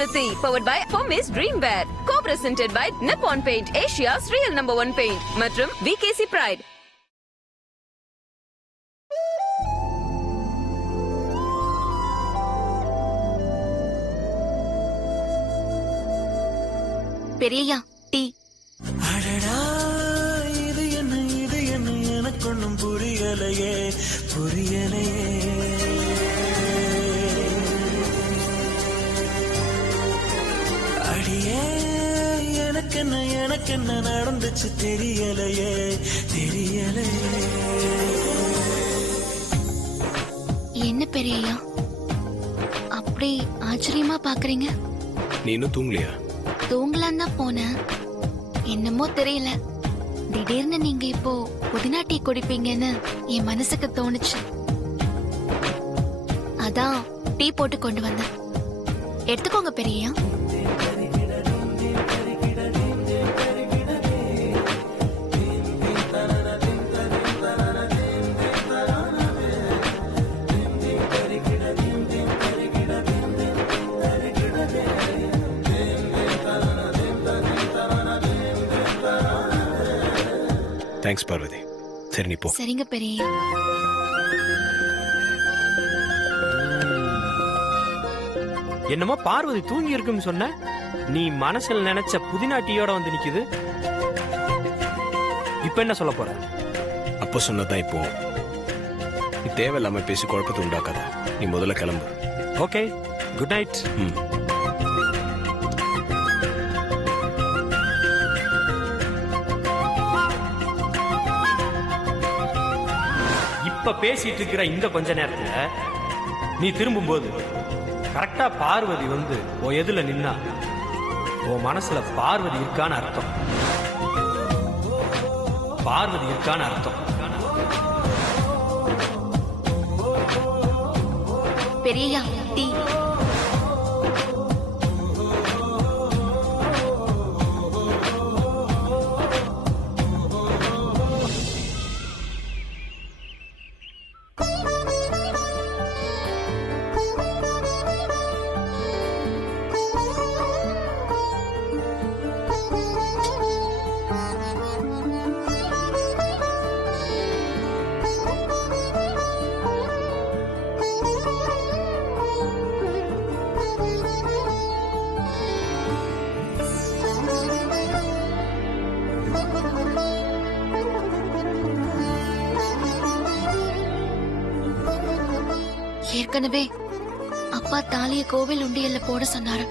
Paruthi, powered by Pommis Dreamwear. Co-presented by Nippon Paint, Asia's real #1 paint. மற்றும் VKC Pride. பெரியயா tea. அடடா இது என்ன எனக்கொன்னும் புரியலையே அடியே எனக்கென்ன நடந்துச்சு தெரியலையே என்ன பெரியயா அப்படி ஆச்சரியமா பாக்குறீங்க? நீ இன்னும் தூங்கலையா? தூங்கலாம் தான் போனேன், என்னமோ தெரியல, திடீர்னு நீங்க இப்போ புதினா டீ குடிப்பீங்கன்னு என் மனசுக்கு தோணுச்சு. அதான் டீ போட்டு கொண்டு வந்தேன். எடுத்துக்கோங்க பெரியயா. தேங்க்ஸ் பார்வதி. சரி நீ போ. சரிங்க பெரியயா. என்னமோ பார்வதி தூங்கி இருக்குன்னு சொன்ன, நீ மனசுல நினைச்ச புதினா டீயோட வந்து நிக்குது. இப்ப என்ன சொல்ல போற? அப்ப சொன்னதான் இப்போ. நீ தேவையில்லாம பேசி குழப்பத்தை உண்டாக்காத. நீ முதல்ல கிளம்பு. Okay, good night. இப்ப பேசிட்டு இருக்கிற இந்த கொஞ்ச நேரத்துல நீ திரும்பும்போது கரெக்டா பார்வதி வந்து உன் எதுல நின்னா உன் மனசுல பார்வதி இருக்கான அர்த்தம். பார்வதி இருக்கான அர்த்தம். பெரியயா டீ. ஏற்கனவே அப்பா தாலிய கோவில் உண்டியல்ல போட சொன்னாரு.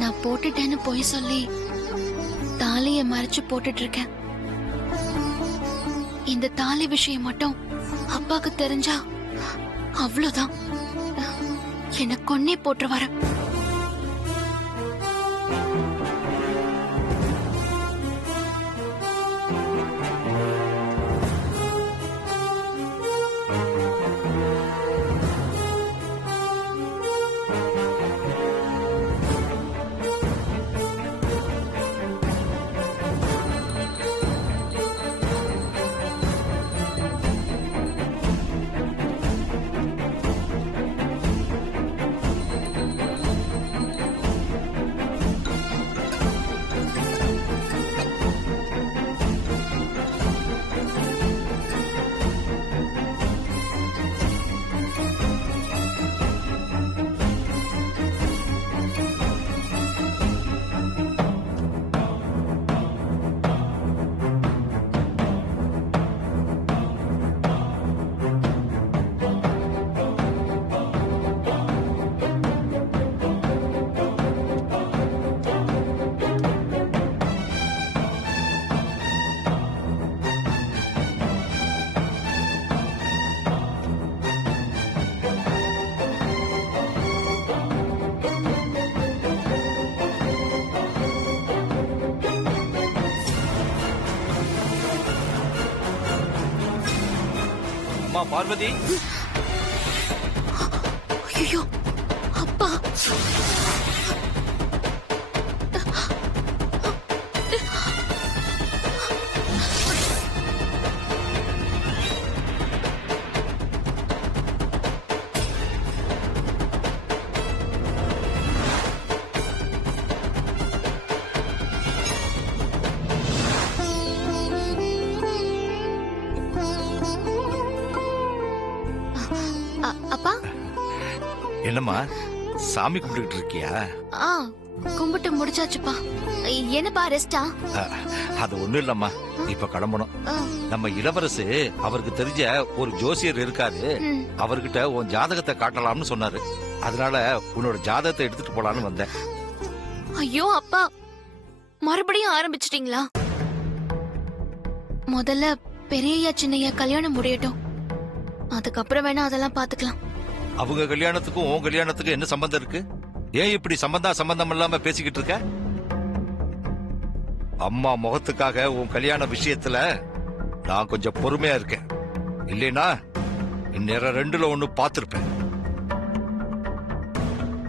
நான் போட்டுட்டேன்னு பொய் சொல்லி தாலிய மறைச்சு போட்டுட்டு இருக்கேன். இந்த தாலி விஷயம் மட்டும் அப்பாக்கு தெரிஞ்சா அவ்வளவுதான், எனக்கு கொன்னே போட்டுருவாரு. அம்மா பார்வதி. ஐயோ அப்பா. அப்பா என்னம்மா சாமி கும்பிட்டுட்டு இருக்கியா? ஆ கும்பிட்டு முடிச்சாச்சுப்பா. என்னப்பா ரெஸ்டா? அது ஒண்ணும் இல்லம்மா, இப்ப கிளம்பணும். நம்ம இளவரசு அவருக்கு தெரிஞ்ச ஒரு ஜோசியர் இருக்காரு, அவர்கிட்ட உன் ஜாதகத்தை காட்டலாம்னு சொன்னாரு. அதனால உன்னோட ஜாதகத்தை எடுத்துட்டு போலான்னு வந்தேன். ஐயோ அப்பா, மறுபடியும் ஆரம்பிச்சிட்டீங்களா? முதல்ல பெரியய்யா சின்னையா கல்யாணம் முடியட்டும், அதுக்கப்புறம் வேணா அதெல்லாம் பாத்துக்கலாம். அவங்க கல்யாணத்துக்கும் உன் கல்யாணத்துக்கும் என்ன சம்பந்தம் இருக்கு? ஏன் இப்படி சம்பந்தம் இல்லாம பேசிக்கிட்டு இருக்க? அம்மா முகத்துக்காக உன் கல்யாண விஷயத்துல நான் கொஞ்சம் பொறுமையா இருக்கேன். இல்லைனா இந்நேரம் 2ல 1 பார்த்திருப்பேன்.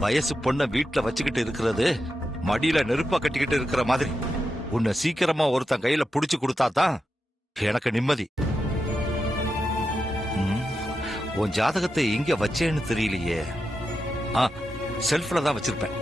வயசு பொண்ண வீட்டுல வச்சுக்கிட்டு இருக்கிறது மடியில நெருப்பா கட்டிக்கிட்டு இருக்கிற மாதிரி. உன்னை சீக்கிரமா ஒருத்தன் கையில புடிச்சு கொடுத்தாதான் எனக்கு நிம்மதி. உன் ஜாதகத்தை எங்க வச்சேன்னு தெரியலையே. செல்ஃப்ல தான் வச்சிருப்பேன்.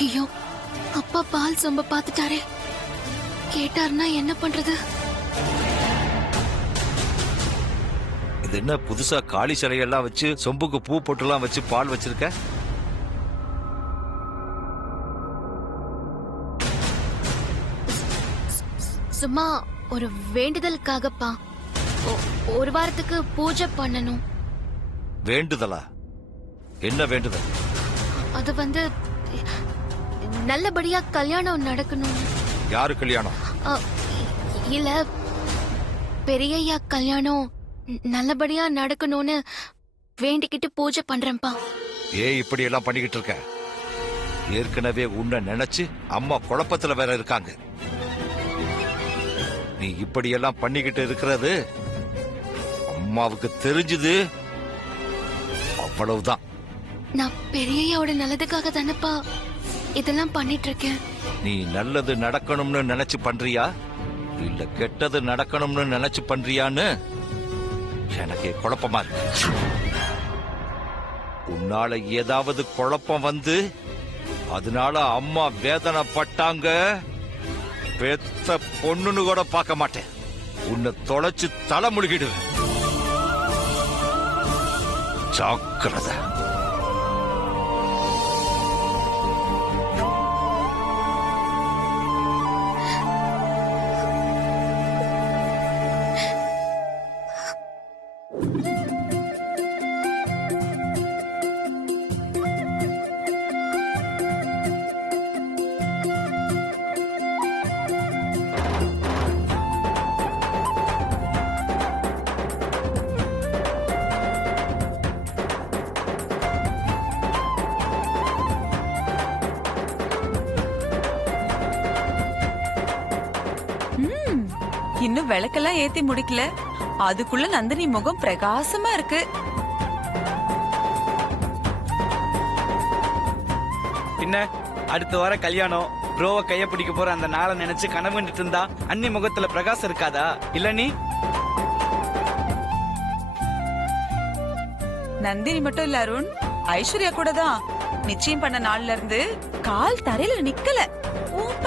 ஐயோ, அப்பா பால் சொம்ப பாத்துட்டாரே, கேட்டாருன்னா என்ன பண்றது? இது என்ன புதுசா காளி சிலையெல்லாம் வச்சு சொம்புக்கு பூ போட்டுலாம் வச்சு பால் வச்சிருக்க? சும்மா ஒரு வேண்டுதலுக்காகப்பா. ஒரு வாரத்துக்கு பூஜை பண்ணணும். வேண்டுதலா? என்ன வேண்டுதல்? அது வந்து நல்லபடியா கல்யாணம் நடக்கணும். யாரு கல்யாணம்? இல்ல, பெரியய்யா கல்யாணம் நல்லபடியா நடக்கணும்னு வேண்டிக்கிட்டு பூஜை பண்றேன்ப்பா. இப்படி எல்லாம் பண்ணிக்கிட்டு இருக்க? ஏற்கனவே உன்னை நினைச்சு அம்மா குழப்பத்துல வேற இருக்காங்க. நீ இப்படி எல்லாம் பண்ணிக்கிட்டு இருக்கிறது அம்மாவுக்கு தெரிஞ்சது அவ்வளவுதான். நான் பெரியய்யாவோட நல்லதுக்காக தானப்பா இதெல்லாம் பண்ணிட்டு இருக்கேன். நீ நல்லது நடக்கணும்னு நினைச்சு பண்றியா இல்ல கெட்டது நடக்கணும்னு நினைச்சு பண்றியான்னு எனக்கு குழப்பமா இருக்கு. உன்னால ஏதாவது குழப்பம் வந்து அதனால அம்மா வேதனைப்பட்டாங்க, பெத்த பொண்ணுன்னு கூட பார்க்க மாட்டேன். உன்னை தொலைச்சு தலை முழுகிடுவேன். ஜாக்கிரதை. இன்னும் விளக்கெல்லாம் ஏத்தி முடிக்கல, அதுக்குள்ள நந்தினி முகம் பிரகாசமா இருக்கு. பின்ன அடுத்த வாரம் கல்யாணம், ப்ரோவ கைய பிடிக்க போற அந்த நாளை நினைச்சு கனவுன்னுட்டு இருந்தா அண்ணி முகத்துல பிரகாசம் இருக்காதா? இல்ல நீ நந்தினி மட்டும் இல்ல அருண், ஐஸ்வர்யா கூட தான். நிச்சயம் பண்ண நாள்ல இருந்து கால் தரையில நிக்கல,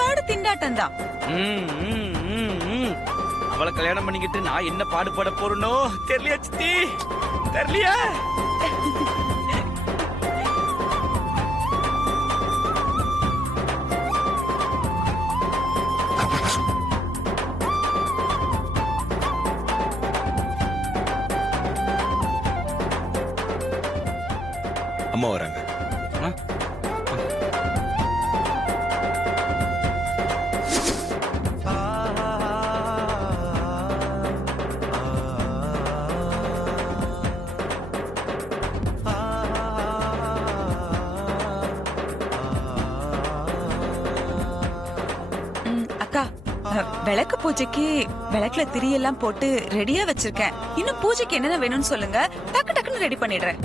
பாடு திண்டாட்டம் தான். அவளை கல்யாணம் பண்ணிக்கிட்டு நான் என்ன பாடுபட போறனோ தெரியலையா சித்தி? தெரியலையா? அம்மா வராங்க. அக்கா, விளக்கு பூஜைக்கு விளக்குல திரியெல்லாம் போட்டு ரெடியா வச்சிருக்கேன். இன்னும் பூஜைக்கு என்னென்ன வேணும்னு சொல்லுங்க, டக்கு டக்குன்னு ரெடி பண்ணிடுறேன்.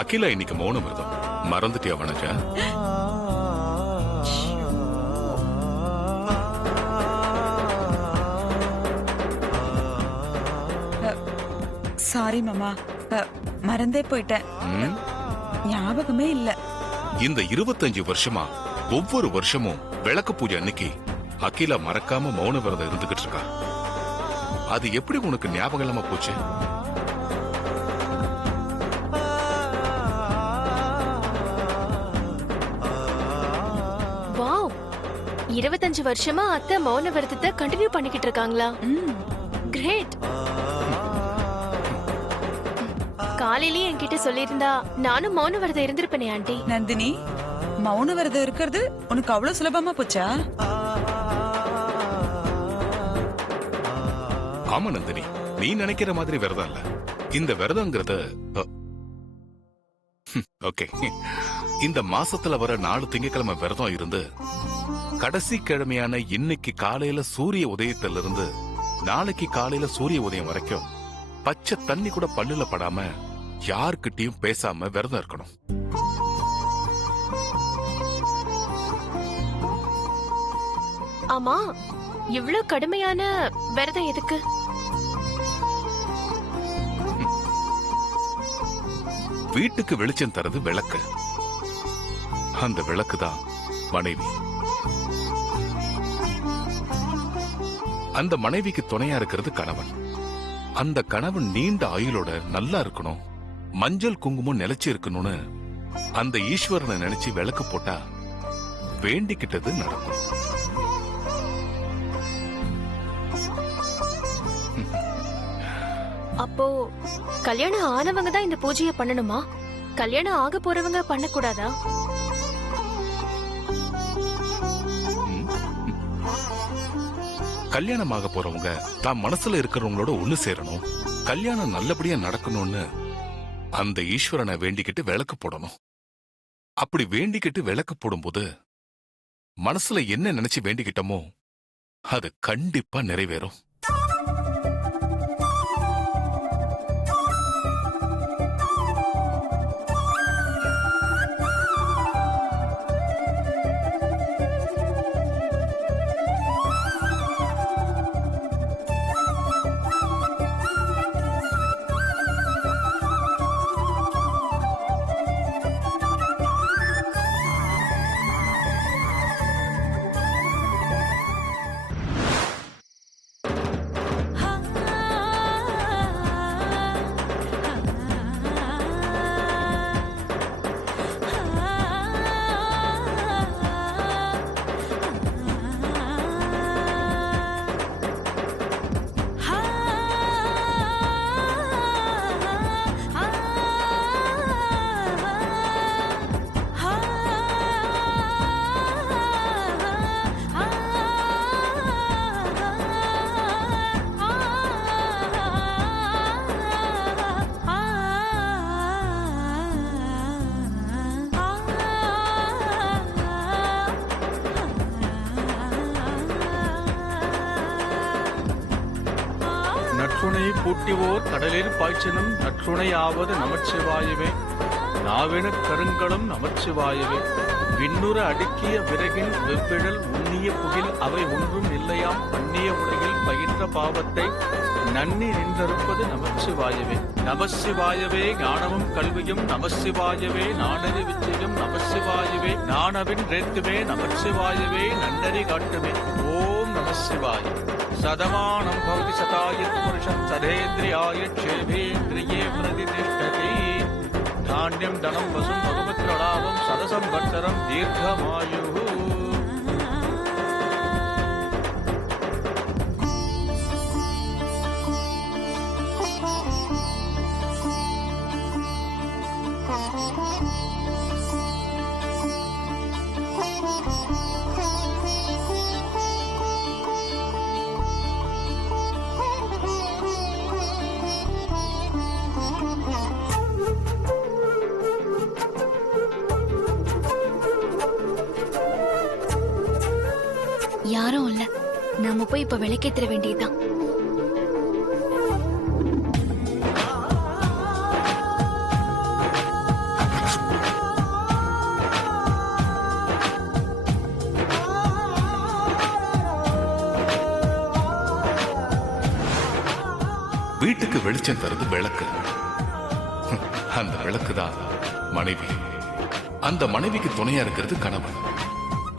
அகிலா இன்னைக்கு மௌன விரதம் மறந்துட்டியா வனஜா? சாரி மாமா, மறந்தே போயிட்டேன். ஞாபகமே இல்ல. இந்த 25 வருஷமா ஒவ்வொரு வருஷமும் விளக்கு பூஜை அன்னைக்கு அகிலா மறக்காம மௌன விரதம் இருந்துகிட்டு இருக்கா. அது எப்படி உனக்கு ஞாபகம் இல்லாம போச்சு? வாவ், 25 வருஷமா அத்தை மௌன விரதத்தை கண்டினியூ பண்ணிக்கிட்டு இருக்காங்களா? கிரேட். காலையிலேயே என்கிட்ட சொல்லியிருந்தா நானும் மௌன விரதம் இருந்திருப்பேனே ஆண்டி. நந்தினி, மௌன விரதம் இருக்கிறது உனக்கு அவ்வளவு சுலபமா போச்சா? ஆமா நந்தினி, நீ நினைக்கிற மாதிரி விரதம் இல்ல. இந்த விரதங்கிறத ஓகே, இந்த மாசத்துல வர 4 திங்கட்கிழமை விரதம் இருந்து கடைசி கிழமையான இன்னைக்கு காலையில சூரிய உதயத்திலிருந்து நாளைக்கு காலையில சூரிய உதயம் வரைக்கும் பச்சை தண்ணி கூட பல்லுல படாம யார்கிட்டயும் பேசாம விரதம் இருக்கணும். ஆமா, இவ்ளோ கடுமையான விரதம் எதுக்கு? வீட்டுக்கு வெளிச்சம் தரது விளக்கு. அந்த விளக்கு தான் மனைவி. அந்த மனைவிக்கு துணையா இருக்கிறது கணவன். அந்த கணவன் நீண்ட ஆயுளோட நல்லா இருக்கணும், மஞ்சள் குங்குமம் நிலைச்சு இருக்கணும்னு அந்த ஈஸ்வரனை நினைச்சு விளக்கு போட்டா வேண்டிக்கிட்டது நடக்கும். அப்போ கல்யாணம் ஆனவங்க தான் இந்த பூஜையை பண்ணணுமா? கல்யாணம் ஆக போறவங்க பண்ணக்கூடாதா? கல்யாணமாக போறவங்க தான் மனசுல இருக்கிறவங்களோட ஒண்ணு சேரணும், கல்யாணம் நல்லபடியா நடக்கணும்னு அந்த ஈஸ்வரனை வேண்டிக்கிட்டு விளக்கு போடணும். அப்படி வேண்டிக்கிட்டு விளக்கு போடும்போது மனசுல என்ன நினைச்சு வேண்டிக்கிட்டோமோ அது கண்டிப்பா நிறைவேறும். நற்றுணை பூட்டிவோர் கடலில் பாய்ச்சினும் நற்றுணையாவது நமச்சிவாயவே. நாவென கருங்களும் நமச்சிவாயவே. விண்ணுற அடுக்கிய விறகின் வெவ்விழல் உண்ணிய புகில் அவை ஒன்றும் இல்லையாம் பண்ணிய உலகில் பயின்ற பாவத்தை நன்னி நின்றறுப்பது நமச்சிவாயவே. நமசிவாயவே ஞானமும் கல்வியும் நமசிவாயவே. நானறி விச்சயம் நமசிவாயவே. நானவின் ரேத்துமே நமச்சிவாயவே. நன்னறி காட்டுமே. ஓம் நமசிவாய. சதமானம் பவதி சதாயத் புருஷம் சதேந்திரியாயத் சேவேந்திரியே பிரதிதிஷ்டதி. தானியம் தனம் வசும் பகவத்ரளாவம் சதசம் வத்சரம் தீர்க்கமாயு. யாரும் இல்ல. நாம போய் இப்ப விளக்கேத்திர வேண்டியதுதான். வீட்டுக்கு வெளிச்சம் தருது விளக்கு. அந்த விளக்கு தான் மனைவி. அந்த மனைவிக்கு துணையா இருக்கிறது கணவன்.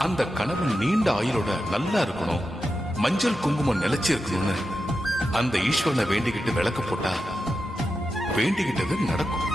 அந்த கணவன் நீண்ட ஆயுளோட நல்லா இருக்கணும், மஞ்சள் குங்குமம் நிலைச்சு இருக்கணும்னு அந்த ஈஸ்வரனை வேண்டிக்கிட்டு விளக்கு போட்டா வேண்டிக்கிட்டது நடக்கும்.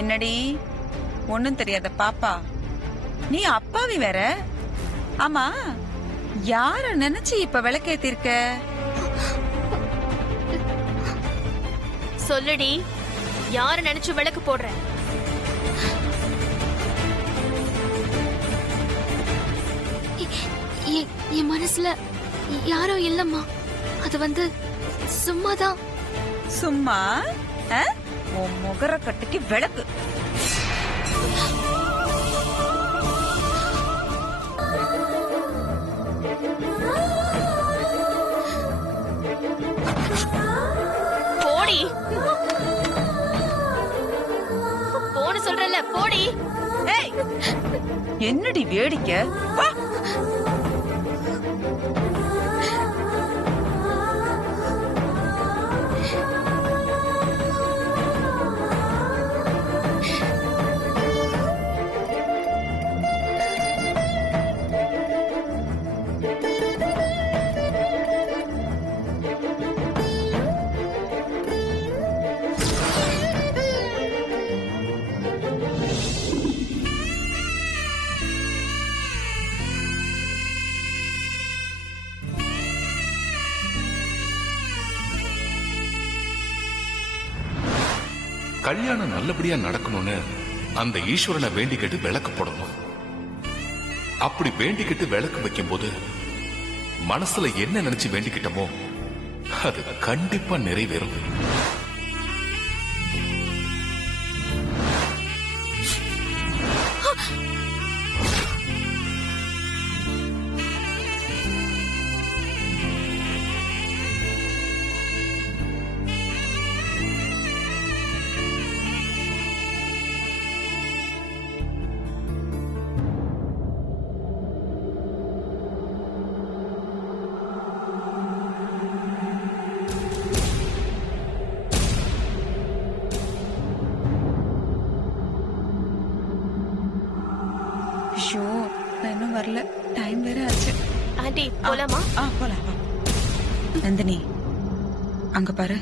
என்னடி ஒண்ணும் தெரியாத பாப்பா, நீ அப்பாவி வேற. ஆமா, யார நினைச்சு இப்ப விளக்கேத்திருக்க? சொல்லுடி, யார நினைச்சு விளக்கு போடுற? என் மனசுல யாரும் இல்லம்மா. அது வந்து சும்மாதான். சும்மா உன் முகர கட்டுக்கு விளக்கு. போடி, போன சொல்றல, போடி. என்னடி வேடிக்கை? கல்யாணம் நல்லபடியா நடக்கணும்னு அந்த ஈஸ்வரனை வேண்டிக்கிட்டு விளக்கு போடணும். அப்படி வேண்டிக்கிட்டு விளக்கு வைக்கும் போது மனசுல என்ன நினைச்சு வேண்டிக்கிட்டோமோ அது கண்டிப்பா நிறைவேறும். இன்னும் வரல, டைம் வேற ஆச்சு. ஆண்டி போலாமா? போலாம். நந்தினி, அங்க பாரு.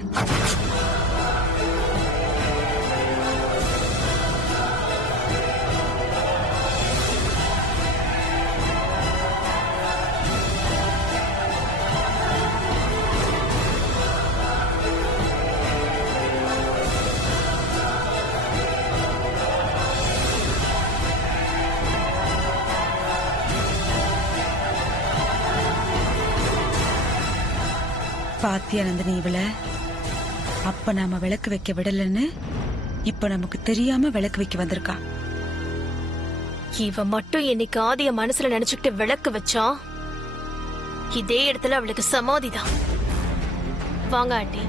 பாத்தியா நந்தினி, இவள அப்ப நாம விளக்கு வைக்க விடலன்னு இப்ப நமக்கு தெரியாம விளக்கு வைக்க வந்திருக்கா. இவ மட்டும் இன்னைக்கு ஆதிய மனசுல நினைச்சுக்கிட்டு விளக்கு வச்சா இதே இடத்துல அவளுக்கு சமாதிதான். வாங்க ஆண்டி.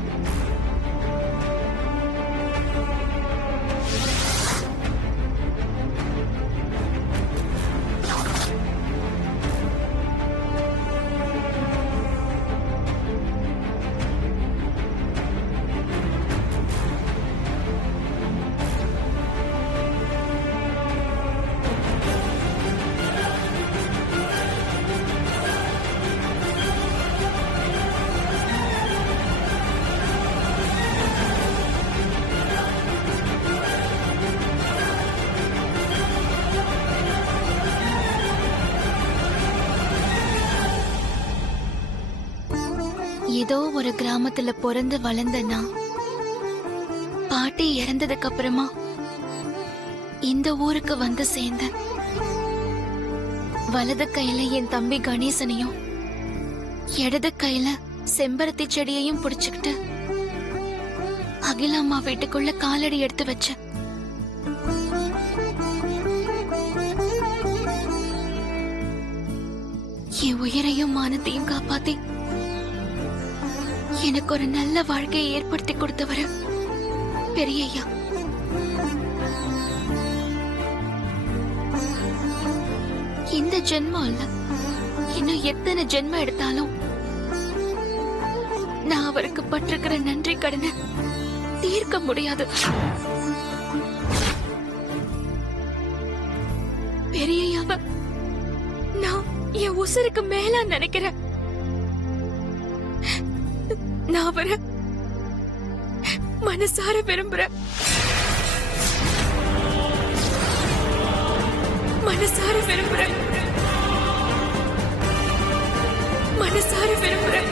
ஏதோ ஒரு கிராமத்துல பிறந்து வளர்ந்தனா பாட்டி இறந்ததுக்கு அப்புறமா இந்த ஊருக்கு வந்து சேர்ந்தேன். வலது கையில என் தம்பி கணேசனையும் இடது கையில செம்பருத்தி செடியையும் புடிச்சுக்கிட்டு அகிலாம்மா வீட்டுக்குள்ள காலடி எடுத்து வச்சேன். என் உயிரையும் மானத்தையும் காப்பாத்தி எனக்கு ஒரு நல்ல வாழ்க்கையை ஏற்படுத்தி கொடுத்தவரு பெரியய்யா. இந்த ஜென்மம் இல்ல, இன்னும் எத்தனை ஜென்மம் எடுத்தாலும் நான் அவருக்கு பட்டிருக்கிற நன்றி கடனை தீர்க்க முடியாது. பெரியய்யாவ நான் என் உசுருக்கு மேல நினைக்கிறேன். நான் அவரை மனசார விரும்புறேன். மனசார விரும்புறேன். மனசார விரும்புறேன்.